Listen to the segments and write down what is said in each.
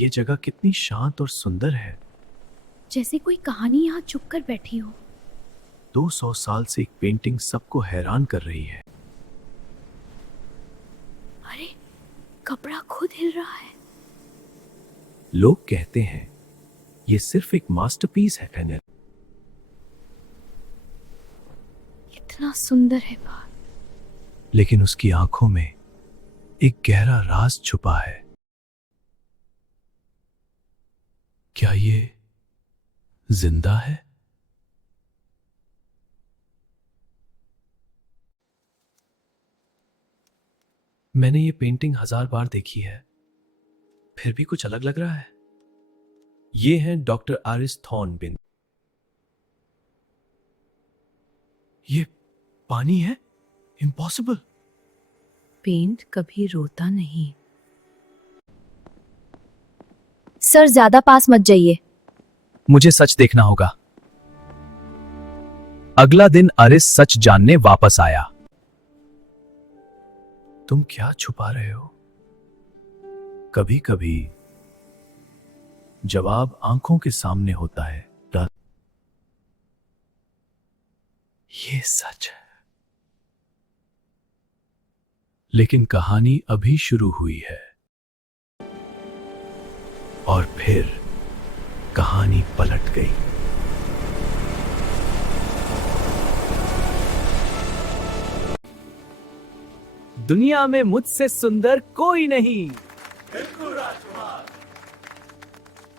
ये जगह कितनी शांत और सुंदर है। जैसे कोई कहानी यहाँ चुप कर बैठी हो। 200 साल से एक पेंटिंग सबको हैरान कर रही है। अरे, कपड़ा खुद हिल रहा है। लोग कहते हैं ये सिर्फ एक मास्टरपीस है फैनल। इतना सुंदर है बाहर। लेकिन उसकी आंखों में एक गहरा राज छुपा है। क्या ये जिंदा है? मैंने ये पेंटिंग 1000 बार देखी है, फिर भी कुछ अलग लग रहा है। ये हैं डॉक्टर आरिस थॉर्नबिन। ये पानी है? इम्पॉसिबल। पेंट कभी रोता नहीं। सर, ज्यादा पास मत जाइए। मुझे सच देखना होगा। अगला दिन अरिस सच जानने वापस आया। तुम क्या छुपा रहे हो? कभी कभी जवाब आंखों के सामने होता है। ये सच है। लेकिन कहानी अभी शुरू हुई है। और फिर कहानी पलट गई। दुनिया में मुझसे सुंदर कोई नहीं। बिल्कुल राजकुमार।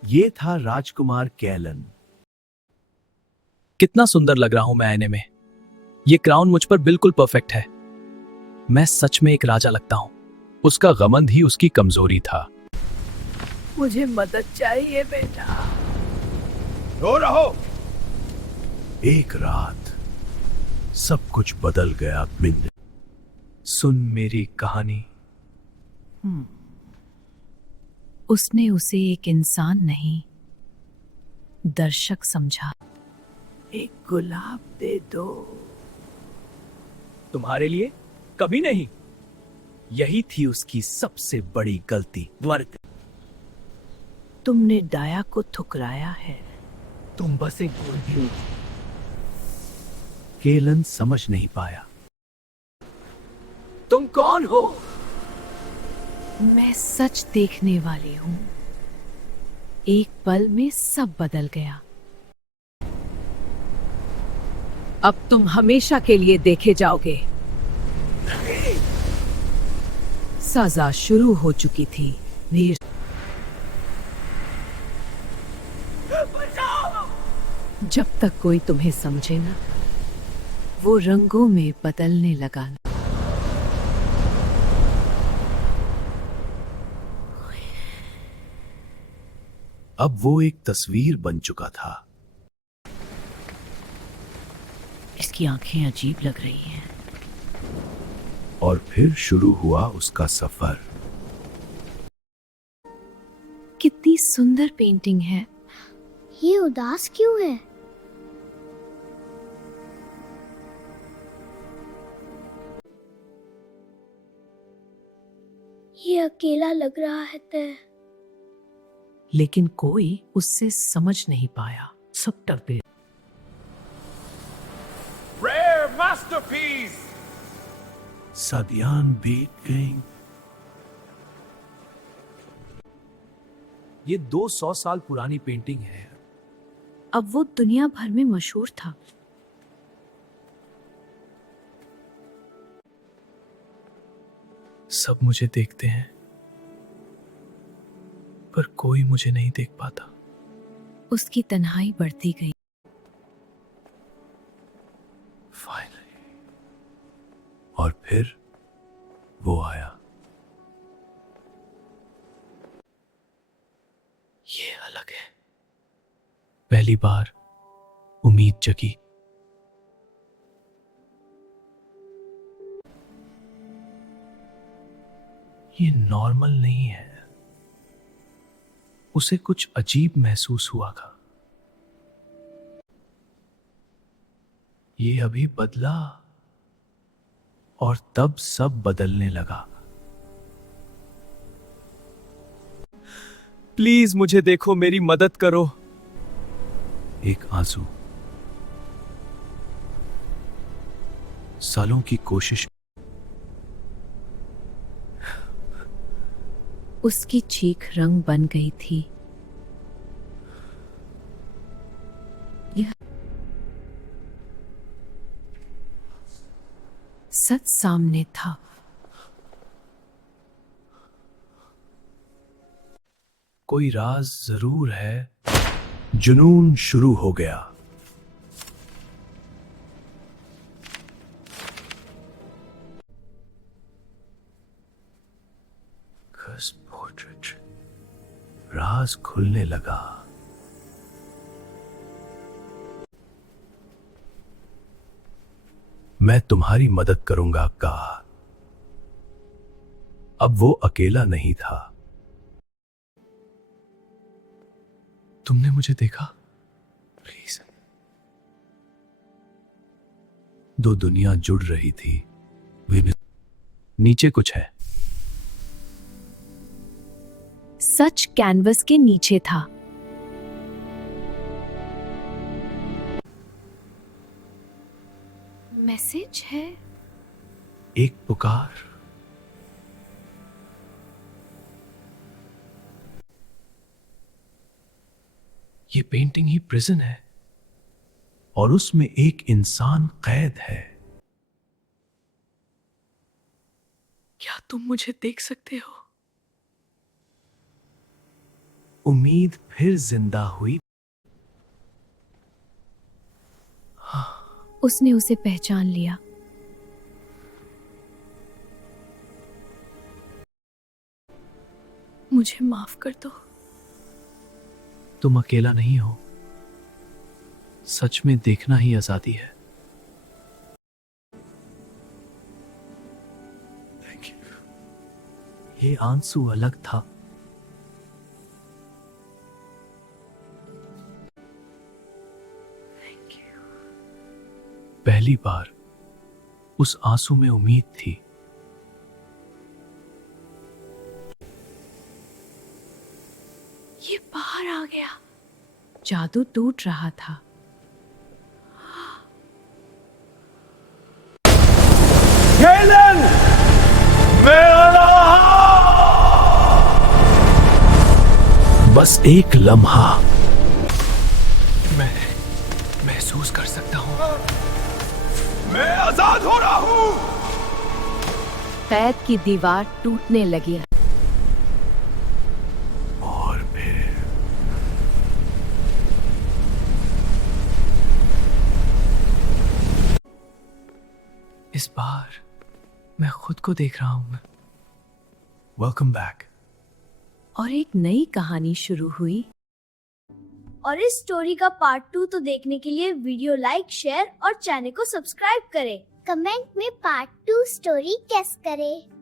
ये था राजकुमार कैलन। कितना सुंदर लग रहा हूं मैं आईने में। ये क्राउन मुझ पर बिल्कुल परफेक्ट है। मैं सच में एक राजा लगता हूं। उसका घमंड ही उसकी कमजोरी था। मुझे मदद चाहिए बेटा। रो रहो। एक रात सब कुछ बदल गया बिंद। सुन मेरी कहानी। उसने उसे एक इंसान नहीं, दर्शक समझा। एक गुलाब दे दो। तुम्हारे लिए कभी नहीं। यही थी उसकी सबसे बड़ी गलती। वर्ग, तुमने दाया को ठुकराया है। तुम बस एक गुलाब हो। केलन समझ नहीं पाया। तुम कौन हो? मैं सच देखने वाली हूँ। एक पल में सब बदल गया। अब तुम हमेशा के लिए देखे जाओगे। सजा शुरू हो चुकी थी। वीर, जब तक कोई तुम्हें समझे ना, वो रंगों में बदलने लगा। अब वो एक तस्वीर बन चुका था। इसकी आंखें अजीब लग रही हैं। और फिर शुरू हुआ उसका सफर। कितनी सुंदर पेंटिंग है। ये उदास क्यों है? ये अकेला लग रहा है तय। लेकिन कोई उससे समझ नहीं पाया। सब डरते। Rare masterpiece! सदियां बीत गईं। ये 200 साल पुरानी पेंटिंग है। अब वो दुनिया भर में मशहूर था। सब मुझे देखते हैं, पर कोई मुझे नहीं देख पाता। उसकी तन्हाई बढ़ती गई। फाइनली। और फिर वो आया। ये अलग है। पहली बार उम्मीद जगी। ये नॉर्मल नहीं है। उसे कुछ अजीब महसूस हुआ था। ये अभी बदला और तब सब बदलने लगा। प्लीज मुझे देखो, मेरी मदद करो। एक आंसू, सालों की कोशिश। उसकी चीख रंग बन गई थी। यह सच सामने था। कोई राज जरूर है। जुनून शुरू हो गया। राज खुलने लगा। मैं तुम्हारी मदद करूंगा, कहा। अब वो अकेला नहीं था। तुमने मुझे देखा? प्लीज। दो दुनिया जुड़ रही थी। नीचे कुछ है। सच कैनवस के नीचे था। मैसेज है। एक पुकार। ये पेंटिंग ही प्रिजन है और उसमें एक इंसान कैद है। क्या तुम मुझे देख सकते हो? उम्मीद फिर जिंदा हुई। उसने उसे पहचान लिया। मुझे माफ कर दो। तुम अकेला नहीं हो। सच में देखना ही आजादी है। Thank you. ये आंसू अलग था। पहली बार उस आंसू में उम्मीद थी। ये बाहर आ गया। जादू टूट रहा था। Galen! बस एक लम्हा। मैं महसूस कर सकता हूं। मैं आजाद हो रहा हूं। कैद की दीवार टूटने लगी। और फिर इस बार मैं खुद को देख रहा हूं। Welcome back. और एक नई कहानी शुरू हुई। और इस स्टोरी का पार्ट 2 तो देखने के लिए वीडियो लाइक, शेयर और चैनल को सब्सक्राइब करें। कमेंट में पार्ट 2 स्टोरी गेस करें।